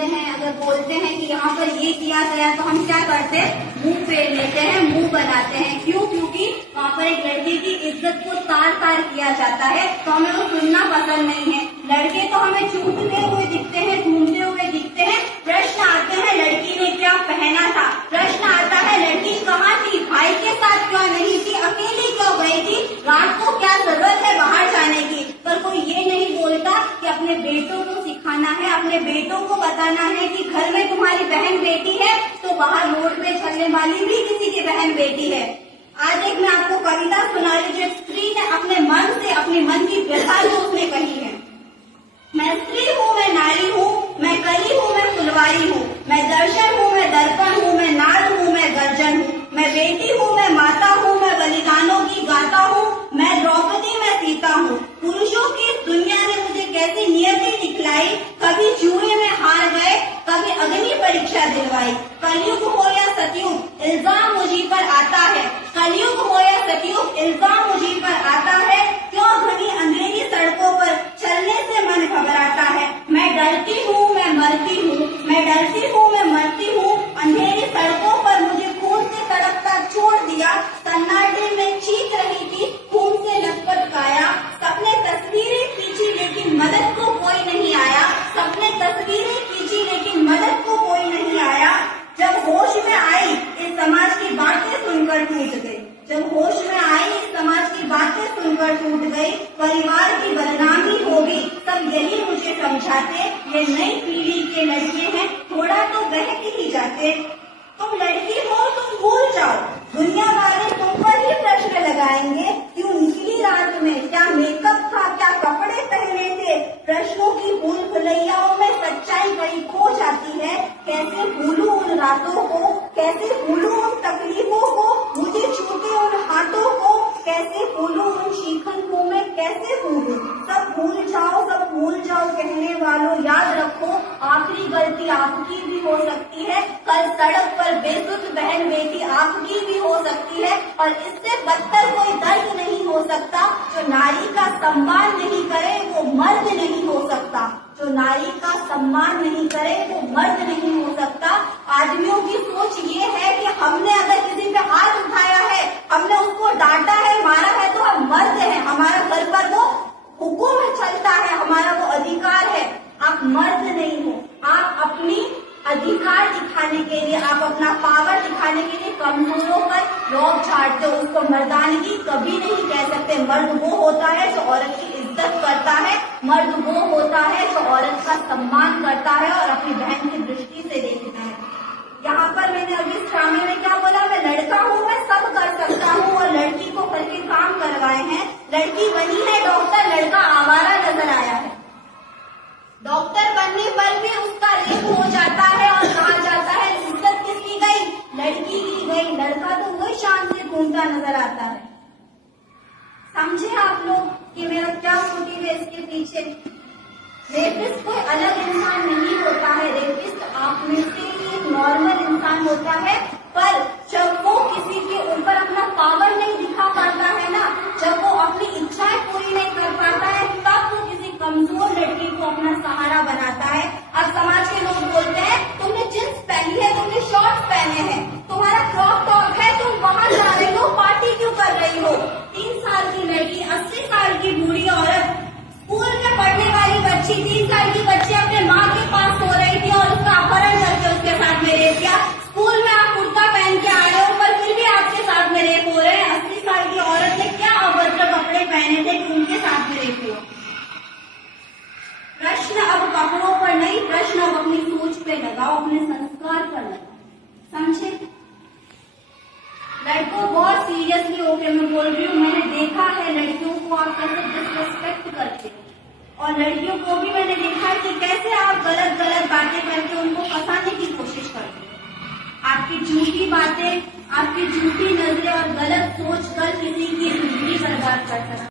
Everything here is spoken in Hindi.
सुनते हैं, अगर बोलते हैं कि यहाँ पर ये किया गया, तो हम क्या करते हैं, मुंह फेर लेते हैं, मुंह बनाते हैं। क्यों? क्योंकि वहाँ पर एक लड़की की इज्जत को तार तार किया जाता है, तो हमें वो सुनना पसंद नहीं है। लड़के तो हमें चूमते हुए दिखते हैं, घूमते हुए दिखते हैं। प्रश्न आते हैं, लड़की ने क्या पहना था? प्रश्न आता है, लड़की कहाँ थी? भाई के साथ क्यों नहीं थी? अकेली क्यों गई थी? रात को क्या जरूरत है बाहर जाने की? पर कोई ये नहीं बोलता कि अपने बेटों को सिखाना है, अपने बेटों को बताना है कि घर में तुम्हारी बहन बेटी है तो बाहर रोड पे चलने वाली भी किसी की बहन बेटी है। आज एक मैं आपको कविता सुना रही, जो स्त्री ने अपने मन से, अपने मन की व्यथा जो उसने कही है। मैं स्त्री हूँ, मैं नारी हूँ, मैं कली हूँ, मैं फुलवारी हूँ, मैं दर्शन हूँ, मैं दर्पण हूँ, मैं नाद हूँ, मैं गर्जन हूँ, मैं बेटी हूँ, मैं माता हूँ, मैं बलिदानों की गाता हूँ, मैं द्रौपदी, मैं सीता हूँ। पुरुषों की इस दुनिया ने मुझे कैसी नियति दिखलाई, कभी जुए में हार गए, कभी अग्नि परीक्षा दिलवाई। कलयुग हो या सतयुग, इल्जाम मुझी पर आता है। कलयुग हो या सतयुग, इल्जाम मुझी पर आता है। क्यों घनी अंधेरी सड़कों पर चलने से मन घबराता है। मैं डरती हूँ, मैं मरती हूँ, मैं डरती हूँ, मैं मरती हूँ। अंधेरी सड़कों पर मुझे खून से तड़पता छोड़ दिया। सन्नाटे में चीख रही थी, खून से लथपथ काया। सपने तस्वीरें खींची लेकिन मदद को कोई नहीं आया। सपने तस्वीरें खींची लेकिन मदद को कोई नहीं आया। जब होश में आई इस समाज की बातें सुनकर टूट गई। जब होश में आई इस समाज की बातें सुनकर टूट गई। परिवार की बदनामी होगी, सब यही मुझे समझाते। ये नई पीढ़ी के लड़के हैं, थोड़ा तो बहक ही जाते। तुम लड़की हो, तुम भूल जाओ, दुनिया वाले तुम पर ही प्रश्न लगाएंगे। क्यों निकली रात में, क्या मेकअप था, क्या कपड़े पहने थे? प्रश्नों की भूल भुलैयाओं में सच्चाई बड़ी खो जाती है। कैसे भूलूं उन रातों को, कैसे भूलूं उन तकलीफों को, मुझे छूटे उन हाथों को। कैसे भूलूं उन शिकन को मैं, कैसे भूलूं? सब भूल जाओ, सब भूल जाओ कहने वालों, याद रखो आखिरी गलती आपकी भी हो सकती है। कल सड़क पर बेसुध बहन बेटी आपकी भी हो सकती है। और इससे बदतर कोई दर्द नहीं हो सकता। जो नारी का सम्मान नहीं करे वो मर्द नहीं हो सकता। जो नारी का सम्मान नहीं करे वो मर्द नहीं हो सकता। आदमियों की सोच ये है कि हमने अगर किसी पे हाथ उठाया है, हमने उसको डांटा है, मारा है, तो हम मर्द हैं, हमारा घर पर वो हुक्म चलता है, हमारा वो अधिकार है। आप मर्द नहीं हो। आप अपनी अधिकार दिखाने के लिए, आप अपना पावर दिखाने के लिए कमजोरों पर रोक झाड़ते हो। उसको मर्दानगी कभी नहीं कह सकते। मर्द वो होता है जो औरत की इज्जत करता है। मर्द वो होता है जो औरत का सम्मान करता है और अपनी बहन की दृष्टि से देखता है। यहाँ पर मैंने अभी इस ड्रामे में क्या बोला, मैं लड़का हूँ, मैं सब कर सकता हूँ, और लड़की को करके काम करवाए हैं। लड़की बनी है डॉक्टर, लड़का आवारा नजर आया है। डॉक्टर बनने पर भी उसका रेप हो जाता है और कहा जाता है इज्जत किसकी गई, लड़की की गई। लड़का तो वही शान से घूमता नजर आता है। समझे आप लोग कि मेरा क्या मोटिव है इसके पीछे? रेपिस्ट कोई अलग इंसान नहीं होता है। रेपिस्ट आप में से एक नॉर्मल इंसान होता है। पर जब वो किसी के ऊपर अपना पावर नहीं दिखा पाता है ना, जब वो अपनी इच्छाएं पूरी नहीं कर पाता है, तब वो किसी कमजोर लड़की को अपना सहारा बनाता है। अब समाज के लोग बोलते हैं तुमने जींस पहनी है, तुमने शॉर्ट्स पहने हैं, तुम्हारा क्रॉप टॉप है, तुम वहां जा रही हो, पार्टी क्यों कर रही हो? 3 साल की लड़की, 80 साल की बूढ़ी औरत, स्कूल में पढ़ने वाली बच्ची, 3 साल की बच्ची अपने माँ के पास सो रही थी और उसका अपहरण करके उसके साथ में रेप किया। स्कूल में आप कुर्ता पहन के आए हो, पर फिर भी आपके साथ में रेप हो रहे हैं। 80 साल की औरत ने क्या अभद्र कपड़े पहने थे कि उनके साथ में रेप हुआ? प्रश्न अब कपड़ों पर नहीं, प्रश्न अब अपनी सोच पे लगाओ, अपने संस्कार पर लगाओ। समझे? लड़कों बहुत सीरियसली होके मैं बोल रही हूँ, मैंने देखा है लड़कियों को आप कैसे डिसरिस्पेक्ट करते हो, और लड़कियों को भी मैंने देखा है कि कैसे आप गलत गलत बातें करके उनको फंसाने की कोशिश करते हो। आपकी झूठी बातें, आपकी झूठी नजरें और गलत सोच कर किसी की जिंदगी बर्बाद कर सकते।